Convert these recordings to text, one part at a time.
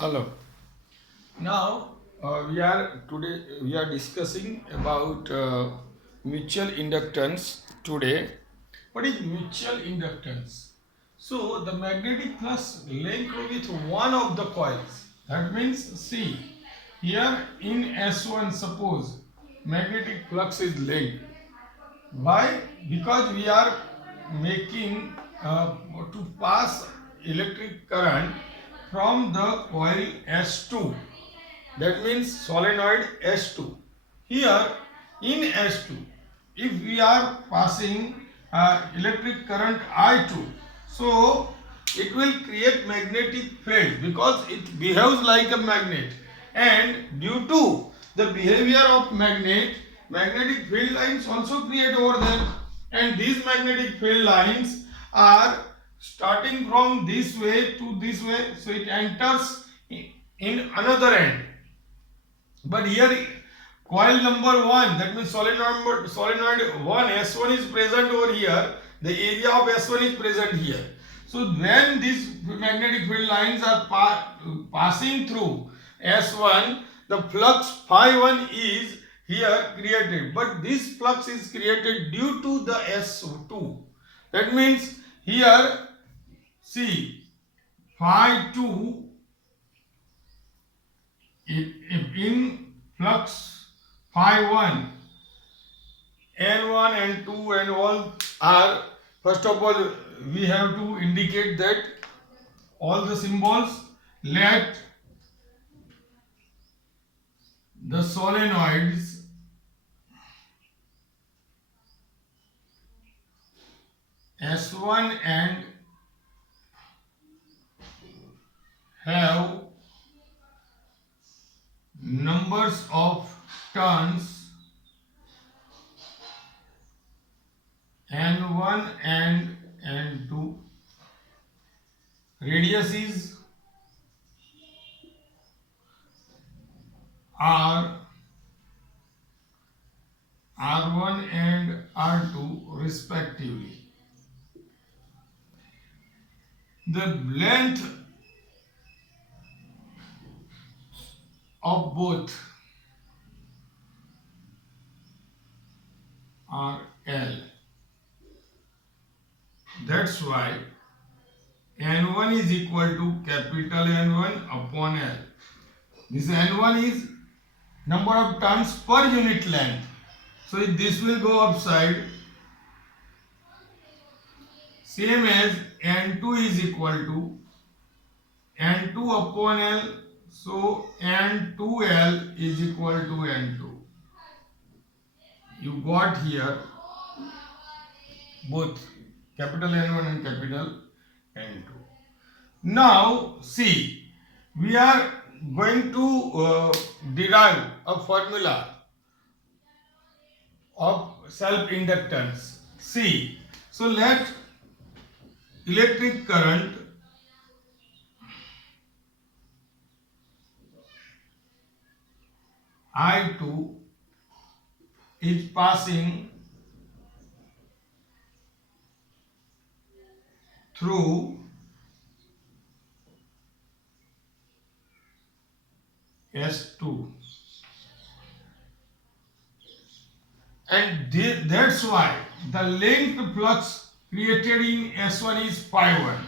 Hello. Now we are discussing about mutual inductance today. What is mutual inductance? So the magnetic flux linked with one of the coils. That means see here in S1 suppose magnetic flux is linked. Why? Because we are making to pass electric current from the coil S2. That means solenoid S2. Here in S2, if we are passing electric current I2, so it will create magnetic field because it behaves like a magnet, and due to the behavior of magnetic field lines also create over there, and these magnetic field lines are starting from this way to this way, so it enters in another end. But here coil number 1, that means solenoid 1 S1 is present over here, the area of S1 is present here. So when these magnetic field lines are passing through S1, the flux phi 1 is here created, but this flux is created due to the S2. That means here see phi 2 if in flux phi 1, N1, N2 and all are, first of all we have to indicate that all the symbols, let the solenoids S1 and have numbers of turns N1 and N2, radius is R, R1 and R2 respectively. The length of both are L. That's why N1 is equal to capital N1 upon L. This N1 is number of turns per unit length. So this will go upside. Same as N2 is equal to N2 upon L. So N2L is equal to N2. You got here both capital N1 and capital N2. Now see, we are going to derive a formula of self-inductance. See, so let electric current I2 is passing through S2, and that's why the linked flux created in S1 is phi 1,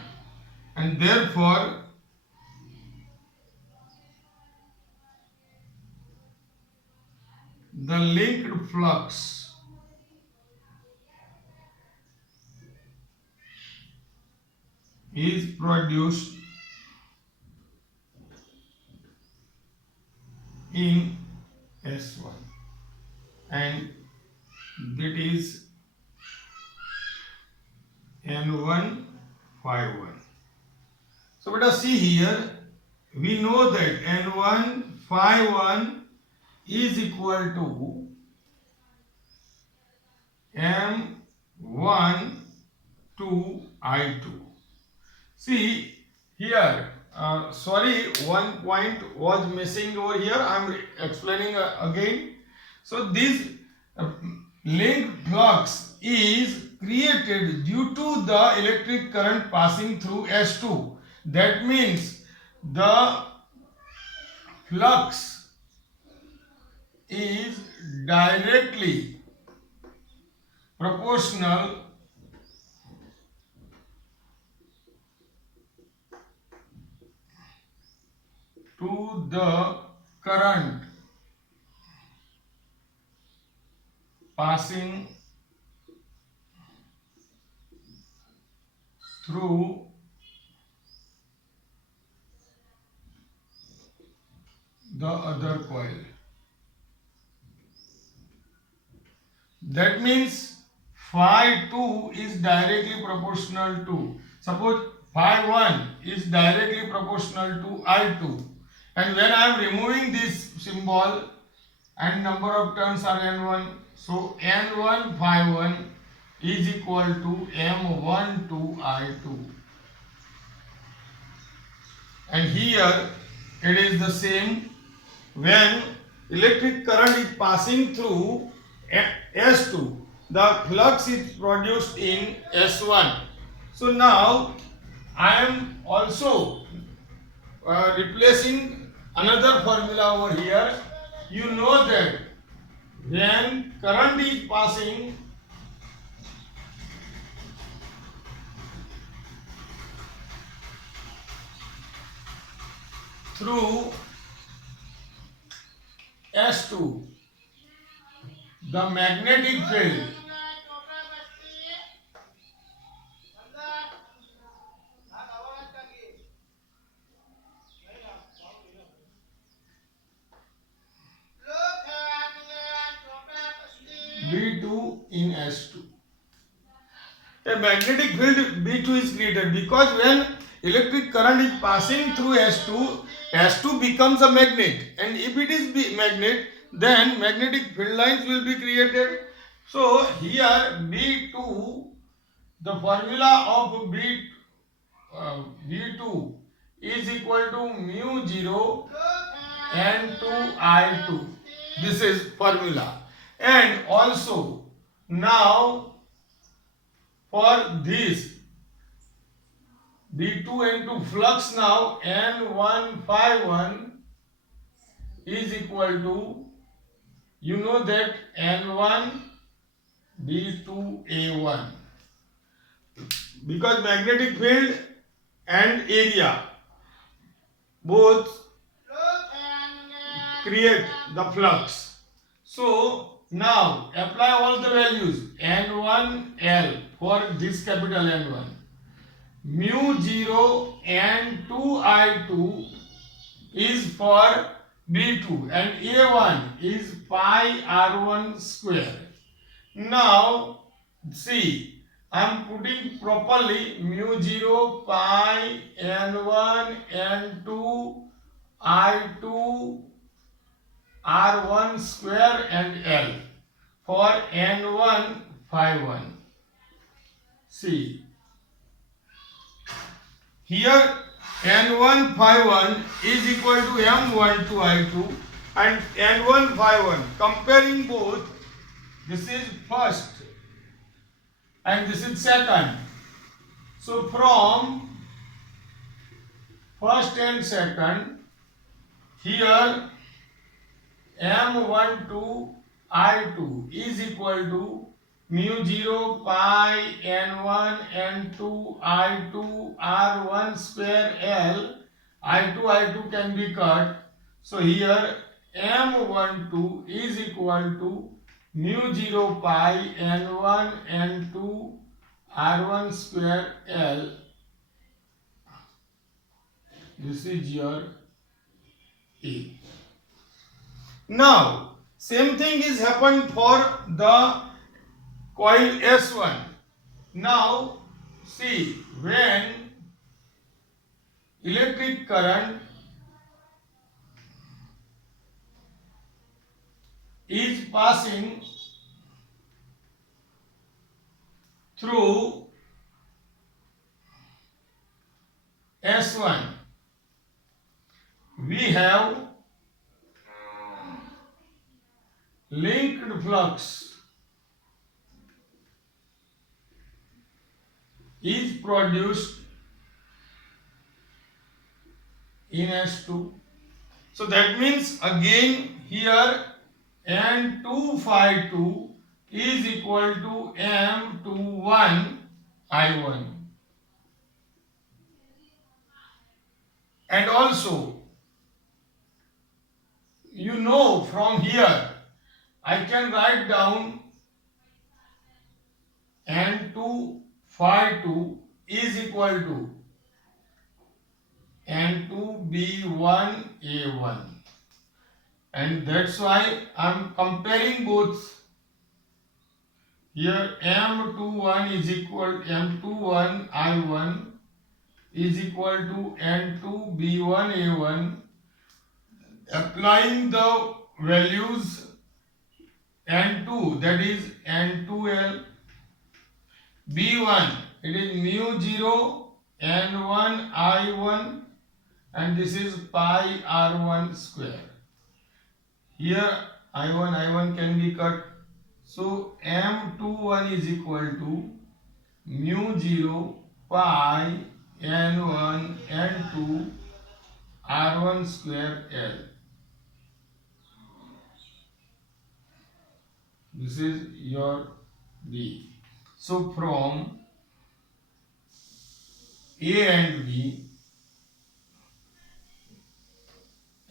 and therefore the linked flux is produced in S1, and that is N1 phi 1. So let us see here, we know that N1 phi 1 is equal to M1 to I2. See here, sorry, one point was missing over here. I am explaining again. So this linked flux is created due to the electric current passing through S2. That means the flux is directly proportional to the current passing through the other coil. That means phi 2 is directly proportional to, suppose phi 1 is directly proportional to I2, and when I am removing this symbol and number of turns are N1, so N1 phi 1 is equal to M1 to I2, and here it is the same. When electric current is passing through S2, the flux is produced in S1. So now I am also replacing another formula over here. You know that when current is passing through S2, the magnetic field B2 in S2. A magnetic field B2 is created because when electric current is passing through S2, S2 becomes a magnet, and if it is magnet, then magnetic field lines will be created. So here B2, the formula of B2 is equal to mu 0 N2 I2. This is formula. And also now for this B2 into flux, now N1 phi 1 is equal to, you know that N1 B2 A1, because magnetic field and area both create the flux. So now apply all the values. N1 L for this capital N1, mu 0 and 2 I2 is for B2, and A1 is pi R1 square. Now see, I am putting properly mu 0 pi N1 N2 I2 R1 square and L for N1 phi 1. See, here N1 phi 1 is equal to M1 to I2 and N1 phi 1. Comparing both, this is first and this is second. So from first and second, here M1 to I2 is equal to mu 0 pi N1 N2 I2 R1 square L. I2 can be cut. So here M12 is equal to mu 0 pi N1 N2 R1 square L. This is your A. Now, same thing is happened for the coil S1. Now, see, when electric current is passing through S1, we have linked flux is produced in S2, So that means again here N2 phi 2 is equal to M21 I1. And also, you know from here, I can write down N2 phi 2 is equal to N2 B1 A1. And that's why I am comparing both. Here M21 is equal to M21 I1 is equal to N2 B1 A1. Applying the values N2, that is N2L, B1 it is mu 0 N1 I1, and this is pi R1 square. Here I1 can be cut. So M21 is equal to mu 0 pi N1 N2 R1 square L. This is your B. So from A and B,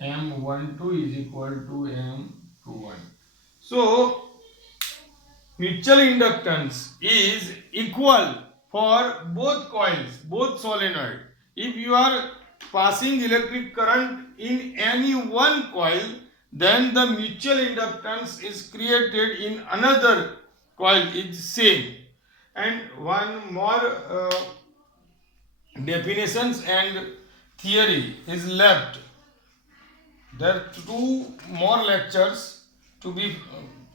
M12 is equal to M21. So mutual inductance is equal for both coils, both solenoid. If you are passing electric current in any one coil, then the mutual inductance is created in another coil is same. And one more definitions and theory is left. There are two more lectures to be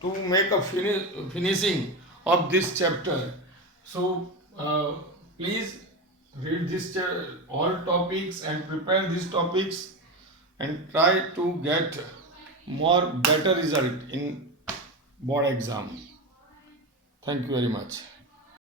to make a finishing of this chapter. So please read this all topics and prepare these topics and try to get more better result in board exam. Thank you very much.